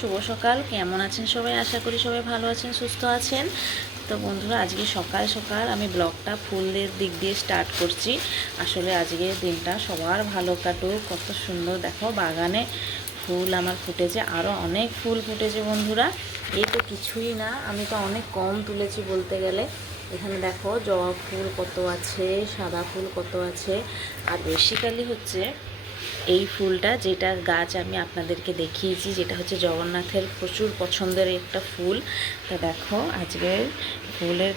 শুভ সকাল। কেমন আছেন সবাই? আশা করি সবাই ভালো আছেন, সুস্থ আছেন। তো বন্ধুরা, আজকে সকাল সকাল আমি ব্লগটা ফুলের দিক দিয়ে স্টার্ট করছি। আসলে আজকে দিনটা সবার ভালো কাটুক। কত সুন্দর দেখো, বাগানে ফুল আমার ফুটেছে, আরও অনেক ফুল ফুটেছে বন্ধুরা। এই তো কিছুই না, আমি তো অনেক কম তুলেছি বলতে গেলে। এখানে দেখো জবা ফুল কত আছে, সাদা ফুল কত আছে। আর বেসিক্যালি হচ্ছে এই ফুলটা, যেটা গাছ আমি আপনাদেরকে দেখিয়েছি, যেটা হচ্ছে জগন্নাথের প্রচুর পছন্দের একটা ফুল। তা দেখো আজকের ফুলের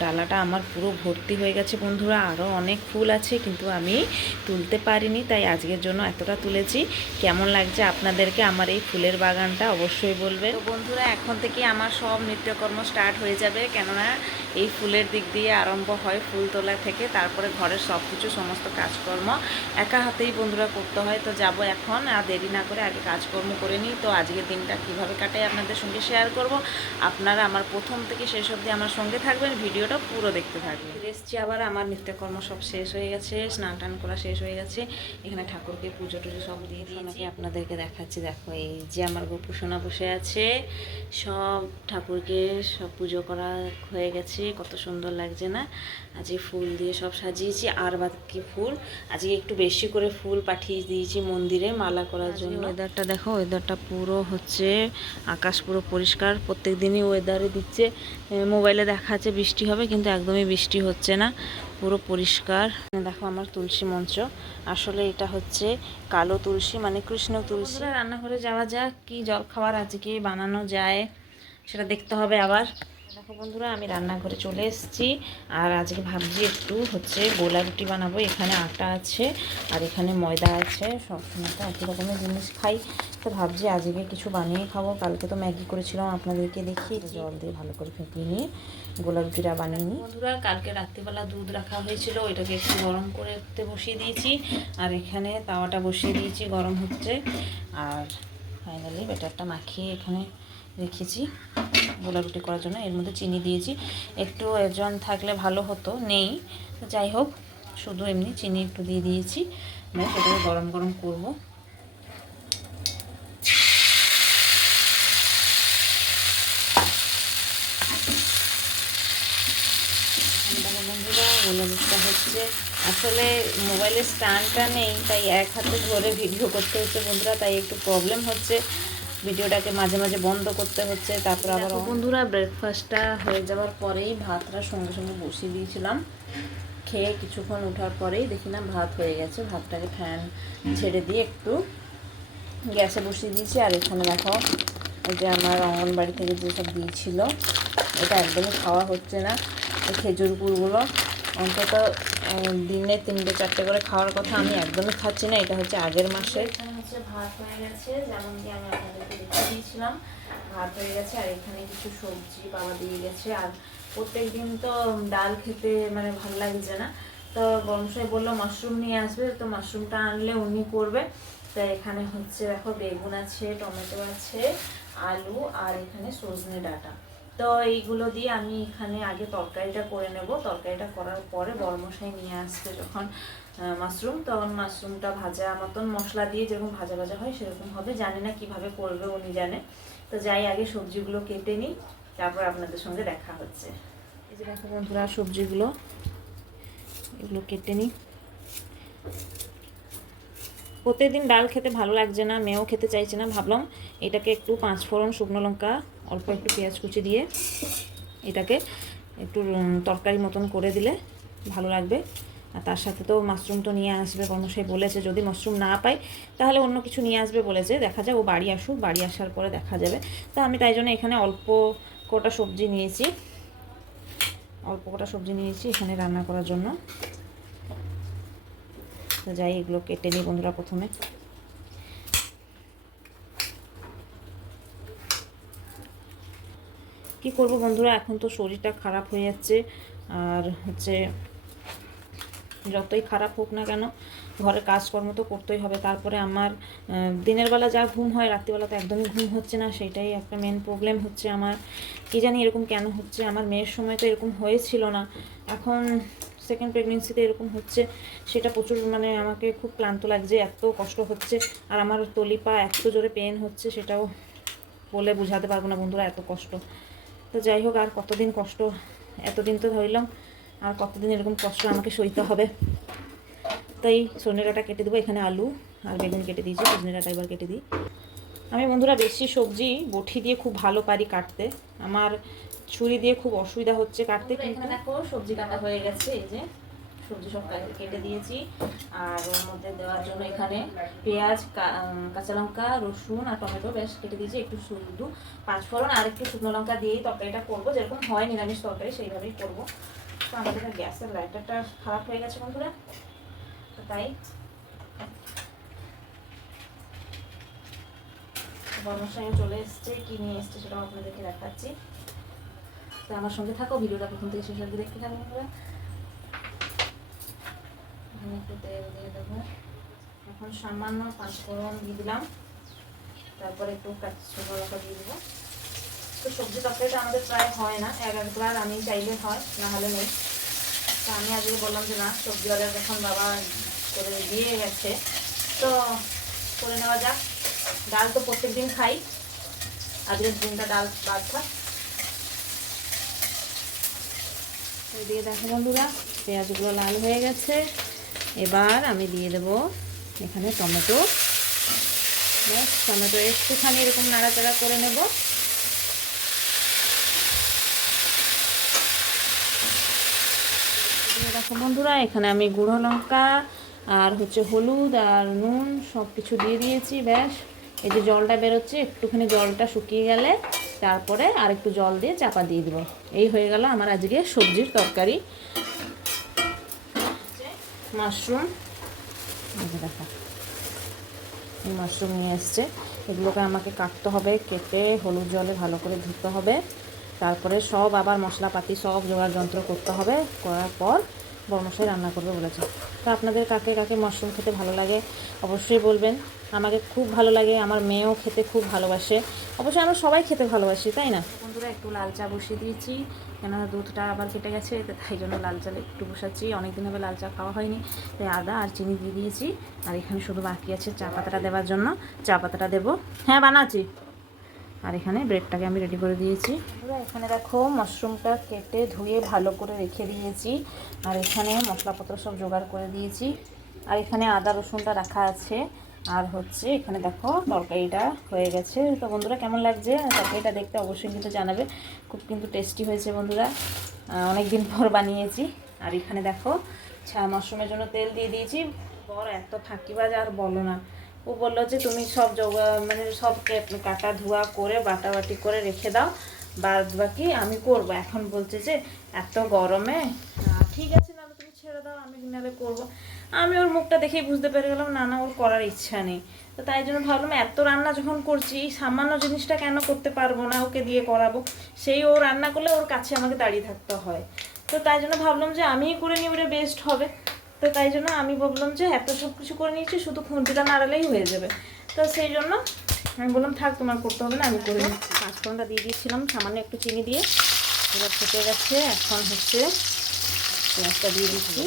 ডালাটা আমার পুরো ভর্তি হয়ে গেছে বন্ধুরা। আরও অনেক ফুল আছে কিন্তু আমি তুলতে পারিনি, তাই আজকের জন্য এতটা তুলেছি। কেমন লাগছে আপনাদেরকে আমার এই ফুলের বাগানটা অবশ্যই বলবেন। তো বন্ধুরা, এখন থেকে আমার সব নিত্যকর্ম স্টার্ট হয়ে যাবে, কেননা এই ফুলের দিক দিয়ে আরম্ভ হয়, ফুল তোলা থেকে। তারপরে ঘরের সব কিছু সমস্ত কাজকর্ম একা হাতেই বন্ধুরা করতে হয়। তো যাব এখন, আর দেরি না করে আগে কাজকর্ম করে নিই। তো আজকের দিনটা কিভাবে কাটাই আপনাদের সঙ্গে শেয়ার করব। আপনারা আমার প্রথম থেকে শেষ অবধি আমার সঙ্গে থাকবেন, ভিডিওটা পুরো দেখতে থাকবেন। এসছি আবার, আমার নিত্যকর্ম সব শেষ হয়ে গেছে, স্নান টান করা শেষ হয়ে গেছে। এখানে ঠাকুরকে পুজো টুজো সব দিয়ে দিয়েছি। আপনাদেরকে দেখাচ্ছি, দেখো এই যে আমার গোপু সোনা বসে আছে। সব ঠাকুরকে সব পুজো করা হয়ে গেছে, কত সুন্দর লাগছে না? আজকে ফুল দিয়ে সব সাজিয়েছি। আর বাকি ফুল আজকে একটু বেশি করে ফুল পাঠিয়ে দিয়েছি মন্দিরে মালা করার জন্য। ওয়েদারটা দেখো, ওয়েদারটা পুরো হচ্ছে আকাশ পুরো পরিষ্কার। প্রত্যেক দিনই ওয়েদারে দিচ্ছে, মোবাইলে দেখাচ্ছে বৃষ্টি হবে, কিন্তু একদমই বৃষ্টি হচ্ছে না, পুরো পরিষ্কার। দেখো আমার তুলসী মঞ্চ, আসলে এটা হচ্ছে কালো তুলসী, মানে কৃষ্ণ তুলসী। রান্নাঘরে যাওয়া যাক, কি জল খাবার আজকে বানানো যায় সেটা দেখতে হবে আবার। দেখো বন্ধুরা, আমি রান্নাঘরে চলে এসেছি। আর আজকে ভাবছি একটু হচ্ছে গোলা রুটি বানাবো। এখানে আটা আছে আর এখানে ময়দা আছে, সবসময় তো একই রকমের জিনিস খাই, তো ভাবছি আজকে কিছু বানিয়ে খাবো। কালকে তো ম্যাগি করেছিলাম, আপনাদেরকে দেখি জল দিয়ে ভালো করে ফেটিয়ে নিয়ে গোলা রুটিটা বানিয়ে নিই। বন্ধুরা, কালকে রাত্রিবেলা দুধ রাখা হয়েছিল, ওইটাকে একটু গরম করতে বসিয়ে দিয়েছি। আর এখানে তাওয়াটা বসিয়ে দিয়েছি, গরম হচ্ছে। আর ফাইনালি ব্যাটারটা মাখিয়ে এখানে রেখেছি গোলা রুটি করার জন্য। এর মধ্যে চিনি দিয়েছি, একটু এজন থাকলে ভালো হতো, নেই। যাই হোক, শুধু এমনি চিনি একটু দিয়ে দিয়েছি, সেটাকে গরম গরম করবো। বন্ধুরা, গোলা রুটিটা হচ্ছে, আসলে মোবাইলের স্ট্যান্ডটা নেই, তাই এক হাতে ধরে ভিডিও করতে হচ্ছে বন্ধুরা, তাই একটু প্রবলেম হচ্ছে। ভিডিওটাকে মাঝে মাঝে বন্ধ করতে হচ্ছে। তারপর আবার বন্ধুরা, ব্রেকফাস্টটা হয়ে যাওয়ার পরেই ভাতটা সঙ্গে সঙ্গে বসিয়ে দিয়েছিলাম। খেয়ে কিছুক্ষণ ওঠার পরেই দেখি না ভাত হয়ে গেছে। ভাতটাকে ফ্যান ছেড়ে দিয়ে একটু গ্যাসে বসিয়ে দিয়েছি। আর এখানে দেখো, এই যে আমার অঙ্গনবাড়ি থেকে যেসব দিয়েছিল, এটা একদমই খাওয়া হচ্ছে না। এই খেজুর গুড়গুলো অন্তত দিনে 3-4টে করে খাওয়ার কথা, আমি একদমই খাচ্ছি না। এটা হচ্ছে আগের মাসে। এখানে হচ্ছে ভাত হয়ে গেছে, যেমন কি আমি আপনাদেরকে দেখিয়ে দিয়েছিলাম, ভাত হয়ে গেছে। আর এখানে কিছু সবজি বাবা দিয়ে গেছে। আর প্রত্যেক দিন তো ডাল খেতে মানে ভালো লাগছে না, তো বংশাই বললো মাশরুম নিয়ে আসবে, তো মাশরুমটা আনলে উনি করবে। তো এখানে হচ্ছে দেখো, বেগুন আছে, টমেটো আছে, আলু, আর এখানে সজনে ডাঁটা। তো এইগুলো দিয়ে আমি এখানে আগে তরকারিটা করে নেব। তরকারিটা করার পরে বড়মশাই নিয়ে আসবে যখন মাশরুম, তখন মাশরুমটা ভাজা মতন মশলা দিয়ে যেরকম ভাজা ভাজা হয় সেরকম হবে। জানি না কিভাবে করবে, উনি জানে। তো যাই আগে সবজিগুলো কেটে নিই, তারপর আপনাদের সঙ্গে দেখা হচ্ছে। এই যে দেখো বন্ধুরা, সবজিগুলো এগুলো কেটে নিই। প্রত্যেকদিন ডাল খেতে ভালো লাগছে না, মেয়েও খেতে চাইছে না। ভাবলাম এটাকে একটু 5 ফোড়ন, শুকনো লঙ্কা, অল্প একটু পেঁয়াজ কুচি দিয়ে এটাকে একটু তরকারি মতন করে দিলে ভালো লাগবে। আর তার সাথে তো মাশরুম তো নিয়ে আসবে, বর্মশাই বলেছে যদি মাশরুম না পাই তাহলে অন্য কিছু নিয়ে আসবে বলেছে। দেখা যায়, ও বাড়ি আসুক, বাড়ি আসার পরে দেখা যাবে। তো আমি তাই জন্য এখানে অল্প কটা সবজি নিয়েছি, এখানে রান্না করার জন্য। তো যাই, এগুলো কেটে নিই বন্ধুরা। প্রথমে কি করব বন্ধুরা, এখন তো শরীরটা খারাপ হয়ে যাচ্ছে। আর হচ্ছে যতই খারাপ হোক না কেন, ঘরের কাজকর্ম তো করতেই হবে। তারপরে আমার দিনের বেলা যা ঘুম হয়, রাত্রিবেলা তো একদমই ঘুম হচ্ছে না, সেটাই একটা মেন প্রবলেম হচ্ছে আমার। কি জানি এরকম কেন হচ্ছে, আমার মেয়ের সময় তো এরকম হয়েছিল না, এখন সেকেন্ড প্রেগনেন্সিতে এরকম হচ্ছে। সেটা প্রচুর মানে আমাকে খুব ক্লান্ত লাগছে, এত কষ্ট হচ্ছে। আর আমার তলি পা এত জোরে পেন হচ্ছে, সেটাও বলে বোঝাতে পারবো না বন্ধুরা, এত কষ্ট। তো যাই হোক, আর কতদিন কষ্ট, এতদিন তো ধরলাম, আর কতদিন এরকম কষ্ট আমাকে সইতে হবে। তাই সজনে ডাঁটা কেটে দেবো, এখানে আলু আর বেগুন কেটে দিয়েছি, সজনে ডাঁটা এবার কেটে দিই। আমি বন্ধুরা বেশি সবজি বটি দিয়ে খুব ভালো পারি কাটতে, আমার ছুরি দিয়ে খুব অসুবিধা হচ্ছে কাটতে। এখানে দেখো সবজি কাটা হয়ে গেছে, এই যে সবজি সব কেটে দিয়েছি। আর ওর মধ্যে দেওয়ার জন্য এখানে পেঁয়াজ, কাঁচা লঙ্কা, রসুন আর টমেটো বেশ কেটে দিয়েছি, একটু শুধু পাঁচফোড়ন আর একটু শুকনো লঙ্কা দিয়েই তরকারিটা করবো, যেরকম হয় নিরামিষ তরকারি সেইভাবেই করবো। তো আমাদের গ্যাসের লাইটারটা খারাপ হয়ে গেছে বন্ধুরা, তো তাই বর্মশাইও চলে এসছে, কি নিয়ে এসছে সেটাও আপনাদেরকে দেখাচ্ছি। তো আমার সঙ্গে থাকো, ভিডিওটা প্রথম থেকে শেষ অবধি দেখতে থাকো বন্ধুরা। এখানে একটু তেল দিয়ে দেবো, এখন সামান্য পাঁচফোড়ন দিয়ে দিলাম, তারপরে একটু শুকনো লঙ্কা দিয়ে দেবো। তো সবজি তরকারিটা আমাদের প্রায় হয় না, একবার আমি চাইলে হয়, না হলে নেই। তো আমি আজকে বললাম যে না, সবজিওয়ালার যখন বাবা করে দিয়ে গেছে তো করে নেওয়া যাক। ডাল তো প্রত্যেক দিন খাই, আজকের দিনটা ডাল বাদ থাক। এদিকে দেখো বন্ধুরা, পেঁয়াজগুলো লাল হয়ে গেছে, এবার আমি দিয়ে দেবো এখানে টমেটো। ব্যাস, টমেটো একটুখানি এরকম নাড়াচাড়া করে নেব। দেখো বন্ধুরা, এখানে আমি গুঁড়ো লঙ্কা আর হচ্ছে হলুদ আর নুন সব কিছু দিয়ে দিয়েছি। ব্যাস, এই যে জলটা বেরোচ্ছে, একটুখানি জলটা শুকিয়ে গেলে তারপরে আর একটু জল দিয়ে চাপা দিয়ে দিব। এই হয়ে গেল আমার আজকে সবজির তরকারি। মাশরুম, দেখো এই মাশরুম নিয়ে এসছে, এগুলোকে আমাকে কাটতে হবে, কেটে হলুদ জলে ভালো করে ধুতে হবে, তারপরে সব আবার মশলাপাতি সব জোগাড় যন্ত্র করতে হবে, করার পর বড়মশাই রান্না করবে বলেছে। তো আপনাদের কাকে কাকে মাশরুম খেতে ভালো লাগে অবশ্যই বলবেন, আমাকে খুব ভালো লাগে, আমার মেয়েও খেতে খুব ভালোবাসে, অবশ্যই আমরা সবাই খেতে ভালোবাসি, তাই না বন্ধুরা। একটু লাল চা বসিয়ে দিয়েছি, কেননা দুধটা আবার কেটে গেছে, তাই জন্য লাল চা একটু বসাচ্ছি, অনেকদিন হবে লাল চা খাওয়া হয়নি, তাই আদা আর চিনি দিয়ে দিয়েছি। আর এখানে শুধু বাকি আছে চা পাতাটা দেওয়ার জন্য, চা পাতাটা দেবো, হ্যাঁ বানাচ্ছি। আর এখানে ব্রেডটাকে আমি রেডি করে দিয়েছি। এখানে দেখো মাশরুমটা কেটে ধুয়ে ভালো করে রেখে দিয়েছি, আর এখানে মশলাপত্র সব জোগাড় করে দিয়েছি, আর এখানে আদা রসুনটা রাখা আছে, আর হচ্ছে এখানে দেখো তরকারিটা হয়ে গেছে। তো বন্ধুরা কেমন লাগছে তরকারিটা দেখতে অবশ্যই কিন্তু জানাবে, খুব কিন্তু টেস্টি হয়েছে বন্ধুরা, অনেক দিন পর বানিয়েছি। আর এখানে দেখো মাশরুমের জন্য তেল দিয়ে দিয়েছি। বড় এত ফাঁকিবাজ আর বলো না, ও বললো যে তুমি সব মানে সব কাটা ধোয়া করে বাটাবাটি করে রেখে দাও, বাদ বাকি আমি করবো। এখন বলছে যে এত গরমে ঠিক আছে, নাহলে তুমি ছেড়ে দাও, আমি নাহলে করবো। আমি ওর মুখটা দেখেই বুঝতে পেরে গেলাম না না, ওর করার ইচ্ছা নেই। তো তাই জন্য ভাবলাম এত রান্না যখন করছি, সামান্য জিনিসটা কেন করতে পারবো না, ওকে দিয়ে করাবো। সেই ও রান্না করলে ওর কাছে আমাকে দাঁড়িয়ে থাকতে হয়, তো তাই জন্য ভাবলাম যে আমিই করে নিই, ওটা বেস্ট হবে। তো তাই জন্য আমি ভাবলাম যে এত সব কিছু করে নিয়েছি, শুধু খুঁটিটা নাড়ালেই হয়ে যাবে। তো সেই জন্য আমি বললাম থাক, তোমার করতে হবে না, আমি করে নিচ্ছি। পাঁচফোড়নটা দিয়ে দিয়েছিলাম সামান্য একটু চিনি দিয়ে, এবার ফুটে গেছে। এখন হচ্ছে পেঁয়াজটা দিয়ে দিচ্ছি,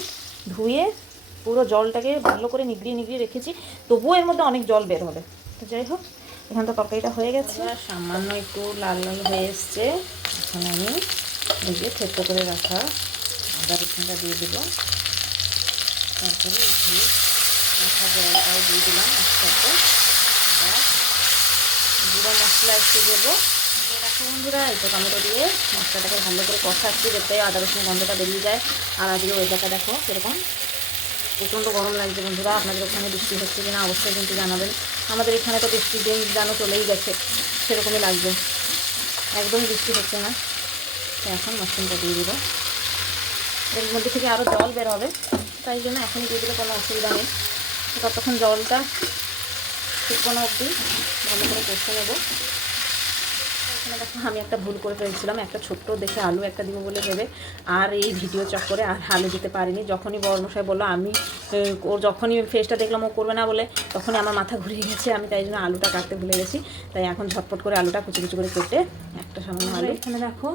ধুয়ে পুরো জলটাকে ভালো করে নিগড়িয়ে নিগড়িয়ে রেখেছি, তবুও এর মধ্যে অনেক জল বের হবে। তো যাই হোক, এখান তো তরকারিটা হয়ে গেছে, সামান্য একটু লাল লাল হয়ে এসছে। এখন আমি এই যে থেতো করে রাখা আদা রসুনটা দিয়ে দেবো, তারপরে একটু মাথা জলটাও দিয়ে দিলাম একসাথে, আর গুঁড়ো মশলা একটু দেবো। দেখো বন্ধুরা, এই তো টমেটো দিয়ে মশলাটাকে ভালো করে কষাচ্ছি, যাতে আদা রসুনের গন্ধটা বেরিয়ে যায়। আর আজকে ওয়েদারটা দেখো সেরকম প্রচণ্ড গরম লাগছে বন্ধুরা। আপনাদের ওখানে বৃষ্টি হচ্ছে কিনা অবশ্যই কিন্তু জানাবেন। আমাদের এখানে তো বৃষ্টির দিন যেন চলেই গেছে, সেরকমই লাগছে, একদমই বৃষ্টি হচ্ছে না। তো এখন মাশরুমটা দিয়ে দেবো, এর মধ্যে থেকে আরও জল বের হবে, তাই জন্য এখনই দিয়ে দিলে কোনো অসুবিধা নেই। ততক্ষণ জলটা শুকনো অবধি ভালো করে কষে নেবো। এখানে দেখো আমি একটা ভুল করে ফেলছিলাম, একটা ছোট্ট দেখে আলু একটা দিব বলে ভেবে, আর এই ভিডিও চক্করে আর আলু দিতে পারিনি। যখনই বড়মশাই বললো, আমি ওর যখনই ফেসটা দেখলাম ও করবে না বলে, তখনই আমার মাথা ঘুরিয়ে গেছে, আমি তাই জন্য আলুটা কাটতে ভুলে গেছি। তাই এখন ঝটপট করে আলুটা কুচি কুচি করে কেটে একটা সামান্য আলু, এখানে দেখো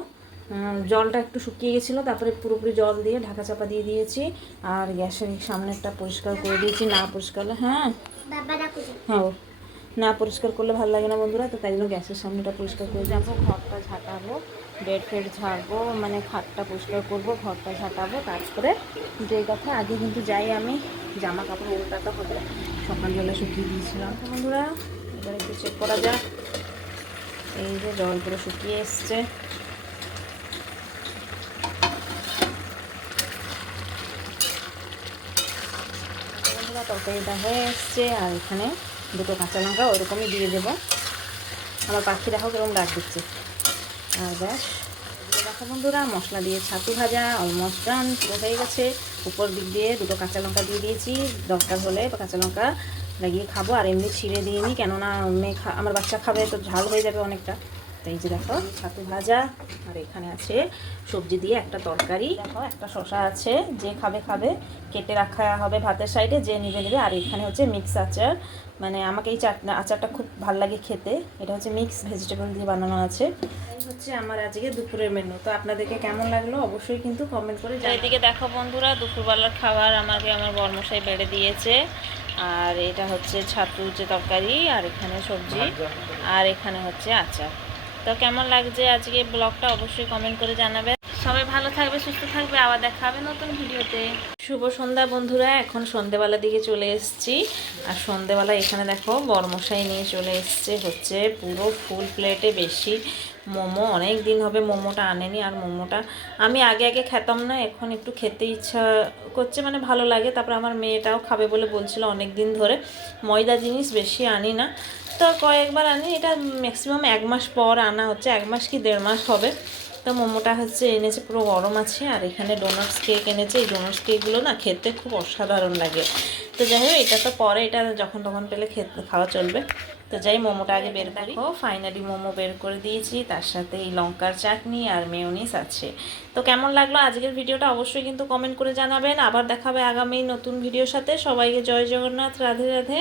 জলটা একটু শুকিয়ে গেছিলো, তারপরে পুরোপুরি জল দিয়ে ঢাকা চাপা দিয়ে দিয়েছি, আর গ্যাসের সামনেরটা পরিষ্কার করে দিয়েছি, না পরিষ্কার হলে হ্যাঁ হ্যাঁ না পরিষ্কার করলে ভালো লাগে না বন্ধুরা, তো তাই জন্য গ্যাসের সামনেটা পরিষ্কার করে যাবো, ঘরটা ঝাঁটাবো, বেড ফেড ঝাড়বো, মানে খাটটা পরিষ্কার করবো, ঘরটা ঝাঁটাবো। তারপরে যে কথা আগে কিন্তু যাই আমি জামা কাপড় উল্টাতে হবে, সকালবেলা শুকিয়ে দিয়েছিলাম। তো বন্ধুরা এবার একটু চেক করা যাক। এই যে জল করে শুকিয়ে এসছে। বন্ধুরা তরকারিটা হয়ে এসছে, আর এখানে দুটো কাঁচা লঙ্কা ওইরকমই দিয়ে দেবো। আমার পাখি দেখো কিরকম ডাক দিচ্ছে। আর ব্যাস দেখো বন্ধুরা, মশলা দিয়ে ছাতু ভাজা অলমোস্ট ডান, পুরো হয়ে গেছে। উপর দিক দিয়ে দুটো কাঁচা লঙ্কা দিয়ে দিয়েছি, দরকার হলে কাঁচা লঙ্কা লাগিয়ে খাবো, আর এমনি ছিঁড়ে দিয়ে নিই, কেননা আমার বাচ্চা খাবে তো ঝাল হয়ে যাবে অনেকটা। তো এই যে দেখো ছাতু ভাজা, আর এখানে আছে সবজি দিয়ে একটা তরকারি, দেখো একটা শসা আছে, যে খাবে খাবে, কেটে রাখা হবে ভাতের সাইডে, যে নিবে নেবে। আর এখানে হচ্ছে মিক্স আচার, মানে আমাকে এই আচারটা খুব ভালো লাগে খেতে, এটা হচ্ছে মিক্স ভেজিটেবল দিয়ে বানানো আছে। এই হচ্ছে আমার আজকে দুপুরের মেনু। তো আপনাদেরকে কেমন লাগলো অবশ্যই কিন্তু কমেন্ট করে জানাবেন। এদিকে দেখো বন্ধুরা, দুপুরবেলার খাবার আমার বরমশাই বেড়ে দিয়েছে, আর এটা হচ্ছে ছাতু যে তরকারি, আর এখানে সবজি, আর এখানে হচ্ছে আচার। তো কেমন লাগছে আজকে ব্লগটা অবশ্যই কমেন্ট করে জানাবেন। সবাই ভালো থাকবে, সুস্থ থাকবে, আবার দেখা হবে নতুন ভিডিওতে। শুভ সন্ধ্যা বন্ধুরা, এখন সন্ধেবেলার দিকে চলে এসেছি। আর সন্ধেবেলা এখানে দেখো বরমশাই নিয়ে চলে এসছে হচ্ছে পুরো ফুল প্লেটে বেশি মোমো। অনেক দিন হবে মোমোটা আনেনি, আর মোমোটা আমি আগে আগে খেতাম না, এখন একটু খেতে ইচ্ছা করছে, মানে ভালো লাগে। তারপর আমার মেয়েটাও খাবে বলে বলছিল অনেক দিন ধরে। ময়দা জিনিস বেশি আনি না, তো কয়েকবার আনি, এটা ম্যাক্সিমাম 1 মাস পর আনা হচ্ছে, 1 মাস কি 1.5 মাস হবে। তো মোমোটা হচ্ছে এনেছে, পুরো গরম আছে। আর এখানে ডোনাটস কেক এনেছে, এই ডোনাটস কেকগুলো না খেতে খুব অসাধারণ লাগে। তো যাই হোক, এটা তো পরে, এটা যখন তখন পেলে খাওয়া চলবে। তো যাই মোমোটা আগে বের করি। ফাইনালি মোমো বের করে দিয়েছি, তার সাথে এই লঙ্কার চাটনি আর মেয়োনিজ আছে। তো কেমন লাগলো আজকের ভিডিওটা অবশ্যই কিন্তু কমেন্ট করে জানাবেন। আবার দেখাবে আগামী নতুন ভিডিওর সাথে। সবাইকে জয় জগন্নাথ, রাধে রাধে।